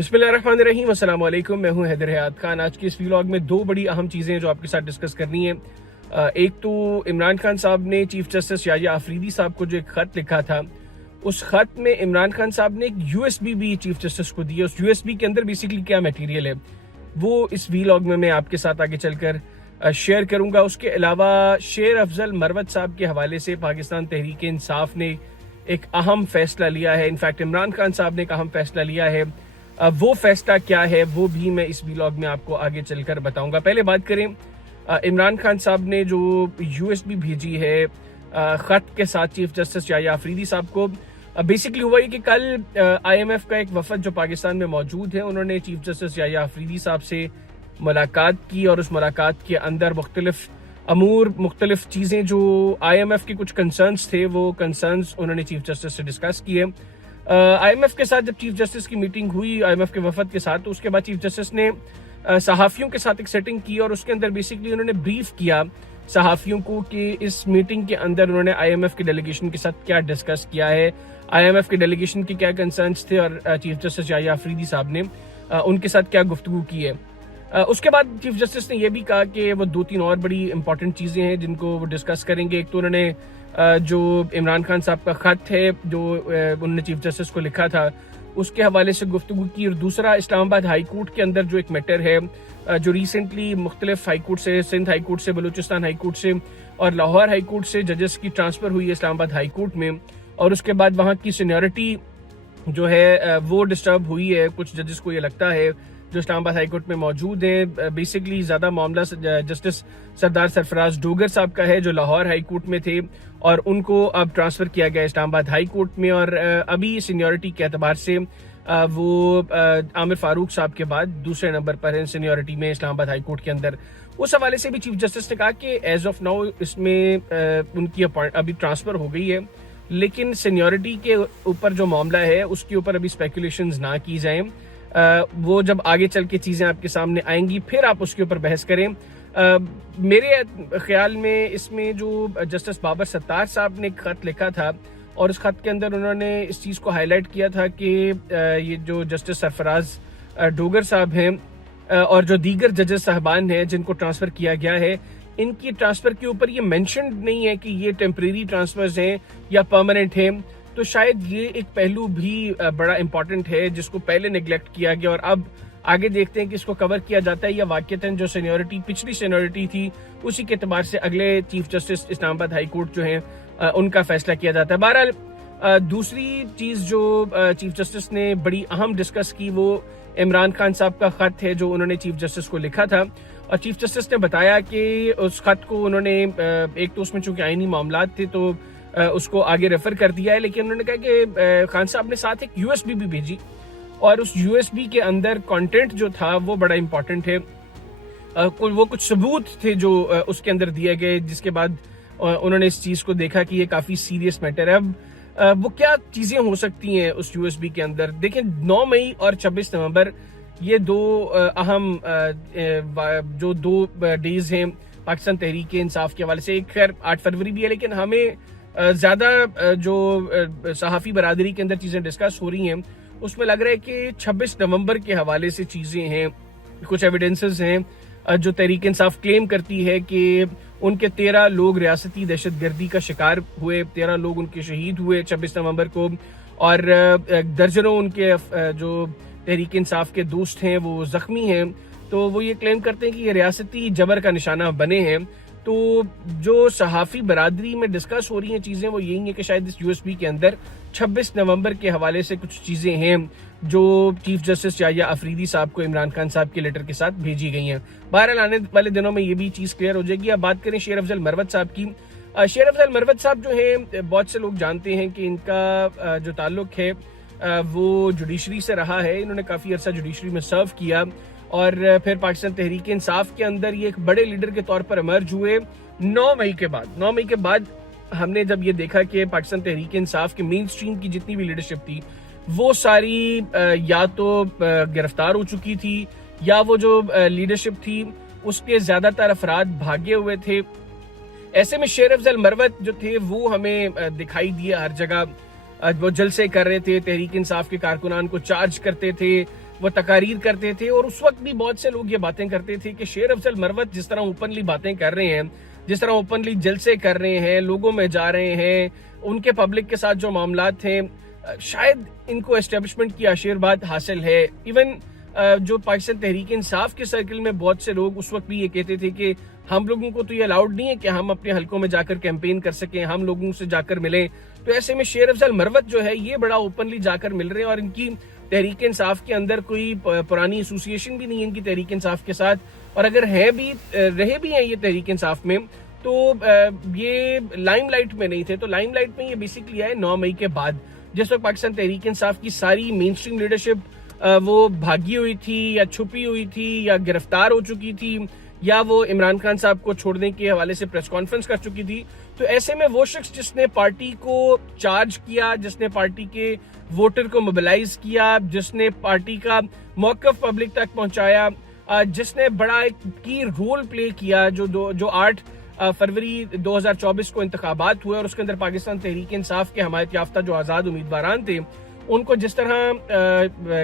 बिस्मिल्लाहिर्रहमानिर्रहीम, अस्सलाम वालेकुम। मैं हूं हैदर हयात खान। आज के इस व्लॉग में दो बड़ी अहम चीज़ें जो आपके साथ डिस्कस करनी है। एक तो इमरान खान साहब ने चीफ जस्टिस याहिया आफरीदी साहब को जो एक ख़त लिखा था, उस ख़त में इमरान खान साहब ने एक यूएसबी भी चीफ जस्टिस को दी है। उस यूएसबी के अंदर बेसिकली क्या मटेरियल है वो इस व्लॉग में मैं आपके साथ आगे चलकर शेयर करूंगा। उसके अलावा शेर अफजल मरवत साहब के हवाले से पाकिस्तान तहरीक इंसाफ ने एक अहम फैसला लिया है। इनफैक्ट इमरान खान साहब ने एक अहम फैसला लिया है। वो फैसला क्या है वो भी मैं इस व्लॉग में आपको आगे चलकर बताऊंगा। पहले बात करें इमरान खान साहब ने जो यूएसबी भेजी है खत के साथ चीफ जस्टिस याहिया आफरीदी साहब को। बेसिकली हुआ ये कि कल आईएमएफ का एक वफद जो पाकिस्तान में मौजूद है, उन्होंने चीफ जस्टिस याहिया आफरीदी साहब से मुलाकात की और उस मुलाकात के अंदर मुख्तलिफ अमूर, मुख्तलिफ चीज़ें जो आईएमएफ के कुछ कंसर्न्स थे वो कंसर्न्स उन्होंने चीफ जस्टिस से डिस्कस किए। आईएमएफ के साथ जब चीफ जस्टिस की मीटिंग हुई आईएमएफ के वफद के साथ, तो उसके बाद चीफ जस्टिस ने सहाफ़ियों के साथ एक सेटिंग की और उसके अंदर बेसिकली उन्होंने ब्रीफ किया सहाफ़ियों को कि इस मीटिंग के अंदर उन्होंने आईएमएफ के डेलीगेशन के साथ क्या डिस्कस किया है, आईएमएफ के डेलीगेशन के क्या कंसर्न्स थे और चीफ जस्टिस याहिया आफरीदी साहब ने उनके साथ क्या गुफ्तगू की है। उसके बाद चीफ जस्टिस ने यह भी कहा कि वो दो तीन और बड़ी इंपॉर्टेंट चीज़ें हैं जिनको वो डिस्कस करेंगे। एक तो उन्होंने जो इमरान खान साहब का ख़त है जो उन्होंने चीफ जस्टिस को लिखा था उसके हवाले से गुफ्तगू की, और दूसरा इस्लामाबाद हाई कोर्ट के अंदर जो एक मैटर है जो रिसेंटली मुख्तलिफ हाई कोर्ट से, सिंध हाई कोर्ट से, बलूचिस्तान हाई कोर्ट से और लाहौर हाई कोर्ट से जजेस की ट्रांसफ़र हुई है इस्लामाबाद हाई कोर्ट में, और उसके बाद वहाँ की सीनियरिटी जो है वो डिस्टर्ब हुई है। कुछ जजेस को ये लगता है जो इस्लामाबाद हाई कोर्ट में मौजूद हैं। बेसिकली ज़्यादा मामला जस्टिस सरदार सरफराज डोगर साहब का है जो लाहौर हाई कोर्ट में थे और उनको अब ट्रांसफ़र किया गया इस्लामाबाद हाई कोर्ट में, और अभी सीनियरिटी के एतबार से वो आमिर फारूक साहब के बाद दूसरे नंबर पर है सीनियरिटी में इस्लामाबाद हाई कोर्ट के अंदर। उस हवाले से भी चीफ जस्टिस ने कहा कि एज ऑफ नाउ इसमें उनकी अभी ट्रांसफ़र हो गई है, लेकिन सीनियरिटी के ऊपर जो मामला है उसके ऊपर अभी स्पेकुलेशंस ना की जाएं। वो जब आगे चल के चीज़ें आपके सामने आएंगी फिर आप उसके ऊपर बहस करें। मेरे ख्याल में इसमें जो जस्टिस बाबर सत्तार साहब ने एक ख़त लिखा था और उस ख़त के अंदर उन्होंने इस चीज़ को हाईलाइट किया था कि ये जो जस्टिस सरफराज डोगर साहब हैं और जो दीगर जजेस साहबान हैं जिनको ट्रांसफ़र किया गया है, इनकी ट्रांसफ़र के ऊपर ये मेंशन नहीं है कि ये टेम्परेरी ट्रांसफ़र्स हैं या परमानेंट हैं। तो शायद ये एक पहलू भी बड़ा इंपॉर्टेंट है जिसको पहले नेग्लेक्ट किया गया और अब आगे देखते हैं कि इसको कवर किया जाता है या वाकईतन जो सीनियरिटी पिछली सीनियरिटी थी उसी के एतबार से अगले chief justice Islamabad high court जो हैं उनका फैसला किया जाता है। बहरहाल दूसरी चीज़ जो चीफ जस्टिस ने बड़ी अहम डिस्कस की वो इमरान खान साहब का ख़त है जो उन्होंने चीफ जस्टिस को लिखा था, और चीफ जस्टिस ने बताया कि उस ख़त को उन्होंने एक तो उसमें चूँकि आईनी मामलात थे तो उसको आगे रेफर कर दिया है, लेकिन उन्होंने कहा कि खान साहब ने साथ एक यूएसबी भी भेजी और उस यूएसबी के अंदर कंटेंट जो था वो बड़ा इंपॉर्टेंट है। वो कुछ सबूत थे जो उसके अंदर दिए गए, जिसके बाद उन्होंने इस चीज़ को देखा कि ये काफ़ी सीरियस मैटर है। अब वो क्या चीज़ें हो सकती हैं उस यूएसबी के अंदर। देखें 9 मई और 26 नवंबर ये दो अहम जो दो डेज हैं पाकिस्तान तहरीक इंसाफ के हवाले से। एक खैर 8 फरवरी भी है, लेकिन हमें ज़्यादा जो सहाफ़ी बरादरी के अंदर चीज़ें डिस्कस हो रही हैं उसमें लग रहा है कि 26 नवंबर के हवाले से चीज़ें हैं। कुछ एविडेंसेस हैं जो तहरीक इंसाफ क्लेम करती है कि उनके 13 लोग रियासती दहशतगर्दी का शिकार हुए, 13 लोग उनके शहीद हुए 26 नवंबर को, और दर्जनों उनके जो तहरीक इंसाफ के दोस्त हैं वो ज़ख्मी हैं। तो वो ये क्लेम करते हैं कि ये रियासती जबर का निशाना बने हैं। तो जो सहाफ़ी बरादरी में डिस्कस हो रही हैं चीज़ें वो यही है कि शायद इस यूएसबी के अंदर 26 नवंबर के हवाले से कुछ चीज़ें हैं जो चीफ जस्टिस याहिया आफरीदी साहब को इमरान खान साहब के लेटर के साथ भेजी गई हैं। बहरहाल आने वाले दिनों में ये भी चीज़ क्लियर हो जाएगी। अब बात करें शेर अफजल मरवत साहब की। शेर अफजल मरवत साहब जो हैं बहुत से लोग जानते हैं कि इनका जो ताल्लुक है वो जुडिशरी से रहा है। इन्होंने काफ़ी अर्सा जुडिशरी में सर्व किया और फिर पाकिस्तान तहरीक इंसाफ के अंदर ये एक बड़े लीडर के तौर पर इमर्ज हुए 9 मई के बाद। 9 मई के बाद हमने जब ये देखा कि पाकिस्तान तहरीक इंसाफ के मेन स्ट्रीम की जितनी भी लीडरशिप थी वो सारी या तो गिरफ्तार हो चुकी थी या वो जो लीडरशिप थी उसके ज़्यादातर अफराद भागे हुए थे। ऐसे में शेर अफजल मरवत जो थे वो हमें दिखाई दिए हर जगह। वो जलसे कर रहे थे, तहरीक इंसाफ के कारकुनान को चार्ज करते थे, وہ تقاریر کرتے تھے. اور اس وقت بھی بہت سے لوگ یہ باتیں کرتے تھے کہ شیر افضل مروت جس طرح اوپنلی باتیں کر رہے ہیں, جس طرح اوپنلی جلسے کر رہے ہیں, لوگوں میں جا رہے ہیں, ان کے پبلک کے ساتھ جو معاملات ہیں, شاید ان کو اسٹیبلشمنٹ کی آشیرواد حاصل ہے. ایون جو پاکستان تحریک انصاف کے سرکل میں بہت سے لوگ اس وقت بھی یہ کہتے تھے کہ ہم لوگوں کو تو یہ الاؤڈ نہیں ہے کہ ہم اپنے حلقوں میں جا کر کیمپین کر سکیں, ہم لوگوں سے جا کر ملیں. تو ایسے میں شیر افضل مروت جو ہے یہ بڑا اوپنلی جا کر مل رہے ہیں, اور ان کی تحریک انصاف کے اندر کوئی پرانی ایسوسیشن بھی نہیں ہے ان کی تحریک انصاف کے ساتھ, اور اگر ہے بھی رہے بھی ہیں یہ تحریک انصاف میں تو یہ لائم لائٹ میں نہیں تھے. تو لائم لائٹ میں یہ بیسکلی آئے 9 مئی کے بعد, جس وقت پاکستان تحریک انصاف کی ساری مین اسٹریم لیڈرشپ وہ بھاگی ہوئی تھی یا چھپی ہوئی تھی یا گرفتار ہو چکی تھی, یا وہ عمران خان صاحب کو چھوڑنے کے حوالے سے پریس کانفرنس کر چکی تھی. تو ایسے میں وہ شخص جس نے پارٹی کو چارج کیا, جس نے پارٹی کے ووٹر کو موبلائز کیا, جس نے پارٹی کا موقف پبلک تک پہنچایا, جس نے بڑا ایک کی رول پلے کیا, جو 8 فروری 2024 کو انتخابات ہوئے اور اس کے اندر پاکستان تحریک انصاف کے حمایت یافتہ جو آزاد امیدواران تھے ان کو جس طرح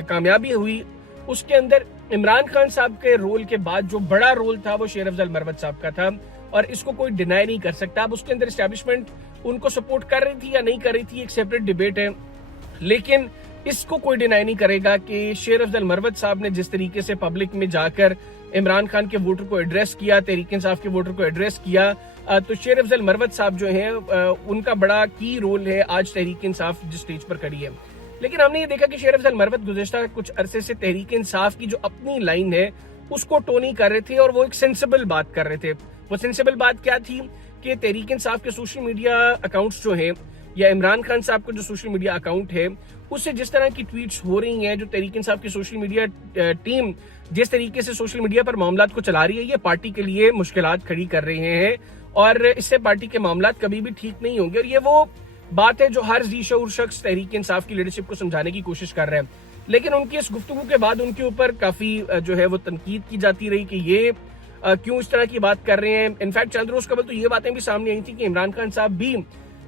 کامیابی ہوئی, اس کے اندر عمران خان صاحب کے رول کے بعد جو بڑا رول تھا وہ شیر افضل مروت صاحب کا تھا, اور اس کو کوئی ڈینائی نہیں کر سکتا. اب اس کے اندر اسٹیبلشمنٹ ان کو سپورٹ کر رہی تھی یا نہیں کر رہی تھی, ایک سیپریٹ ڈیبیٹ ہے, لیکن اس کو کوئی ڈینائی نہیں کرے گا کہ شیر افضل مروت صاحب نے جس طریقے سے پبلک میں جا کر عمران خان کے ووٹر کو ایڈریس کیا, تحریک انصاف کے ووٹر کو ایڈریس کیا, تو شیر افضل مروت صاحب جو ہیں ان کا بڑا کی رول ہے آج تحریک انصاف جس سٹیج پر کھڑی ہے. لیکن ہم نے یہ دیکھا کہ شیر افضل مروت گزشتہ کچھ عرصے سے تحریک انصاف کی جو اپنی لائن ہے اس کو ٹونی کر رہے تھے, اور وہ ایک سینسیبل بات کر رہے تھے. وہ سینسیبل بات کیا تھی کہ تحریک انصاف کے سوشل میڈیا اکاؤنٹس جو ہیں, یا عمران خان صاحب کا جو سوشل میڈیا اکاؤنٹ ہے اس سے جس طرح کی ٹویٹس ہو رہی ہیں, جو تحریک انصاف کی سوشل میڈیا ٹیم جس طریقے سے سوشل میڈیا پر معاملات کو چلا رہی ہے, یہ پارٹی کے لیے مشکلات کھڑی کر رہے ہیں, اور اس سے پارٹی کے معاملات کبھی بھی ٹھیک نہیں ہوں گے. اور یہ وہ بات ہے جو ہر ذی شعور شخص تحریک انصاف کی لیڈرشپ کو سمجھانے کی کوشش کر رہے ہیں. لیکن ان کی اس گفتگو کے بعد ان کے اوپر کافی جو ہے وہ تنقید کی جاتی رہی کہ یہ کیوں اس طرح کی بات کر رہے ہیں. انفیکٹ چند روز قبل تو یہ باتیں بھی سامنے آئی تھی کہ عمران خان صاحب بھی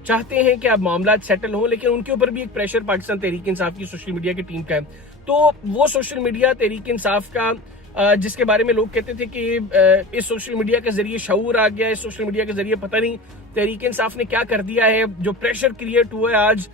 چاہتے ہیں کہ اب معاملات سیٹل ہوں, لیکن ان کے اوپر بھی ایک پریشر پاکستان تحریک انصاف کی سوشل میڈیا کی ٹیم کا ہے. تو وہ سوشل میڈیا تحریک انصاف کا جس کے بارے میں لوگ کہتے تھے کہ اس سوشل میڈیا کے ذریعے شعور آ گیا, اس سوشل میڈیا کے ذریعے پتہ نہیں تحریک انصاف نے کیا کر دیا ہے, جو پریشر کریٹ ہوا ہے آج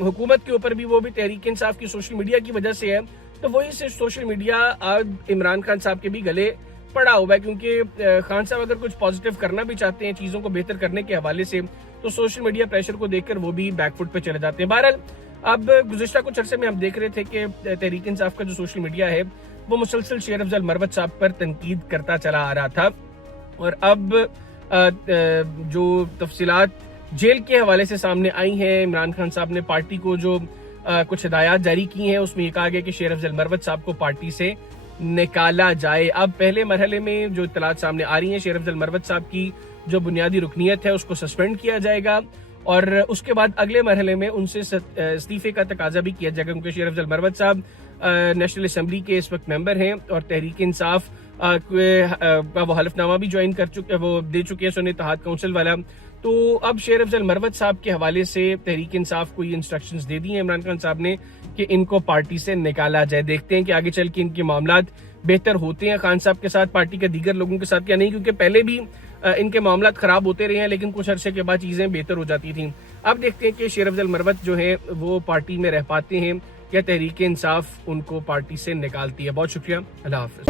حکومت کے اوپر بھی وہ بھی تحریک انصاف کی سوشل میڈیا کی وجہ سے ہے. تو وہی سے سوشل میڈیا آج عمران خان صاحب کے بھی گلے پڑا ہوا ہے, کیونکہ خان صاحب اگر کچھ پازیٹیو کرنا بھی چاہتے ہیں چیزوں کو بہتر کرنے کے حوالے سے, تو سوشل میڈیا پریشر کو دیکھ کر وہ بھی بیک فٹ پہ چلے جاتے ہیں. بہرحال اب گزشتہ کچھ عرصے میں ہم دیکھ رہے تھے کہ تحریک انصاف کا جو سوشل میڈیا ہے وہ مسلسل شیر افضل مروت صاحب پر تنقید کرتا چلا آ رہا تھا, اور اب جو تفصیلات جیل کے حوالے سے سامنے آئی ہیں, عمران خان صاحب نے پارٹی کو جو کچھ ہدایات جاری کی ہیں اس میں یہ کہا گیا کہ شیر افضل مروت صاحب کو پارٹی سے نکالا جائے. اب پہلے مرحلے میں جو اطلاعات سامنے آ رہی ہیں, شیر افضل مروت صاحب کی جو بنیادی رکنیت ہے اس کو سسپینڈ کیا جائے گا, اور اس کے بعد اگلے مرحلے میں ان سے استعفے کا تقاضا بھی کیا جائے گا, کیونکہ شیر افضل مروت صاحب نیشنل اسمبلی کے اس وقت ممبر ہیں اور تحریک انصاف کا وہ حلف نامہ بھی جوائن کر چکے, وہ دے چکے ہیں سن اتحاد کونسل والا. تو اب شیر افضل مروت صاحب کے حوالے سے تحریک انصاف کو یہ انسٹرکشنز دے دی ہیں عمران خان صاحب نے کہ ان کو پارٹی سے نکالا جائے. دیکھتے ہیں کہ آگے چل کے ان کے معاملات بہتر ہوتے ہیں خان صاحب کے ساتھ, پارٹی کے دیگر لوگوں کے ساتھ یا نہیں, کیونکہ پہلے بھی ان کے معاملات خراب ہوتے رہے ہیں لیکن کچھ عرصے کے بعد چیزیں بہتر ہو جاتی تھیں. اب دیکھتے ہیں کہ شیر افضل مروت جو ہے وہ پارٹی میں رہ پاتے ہیں یا تحریک انصاف ان کو پارٹی سے نکالتی ہے. بہت شکریہ, اللہ حافظ.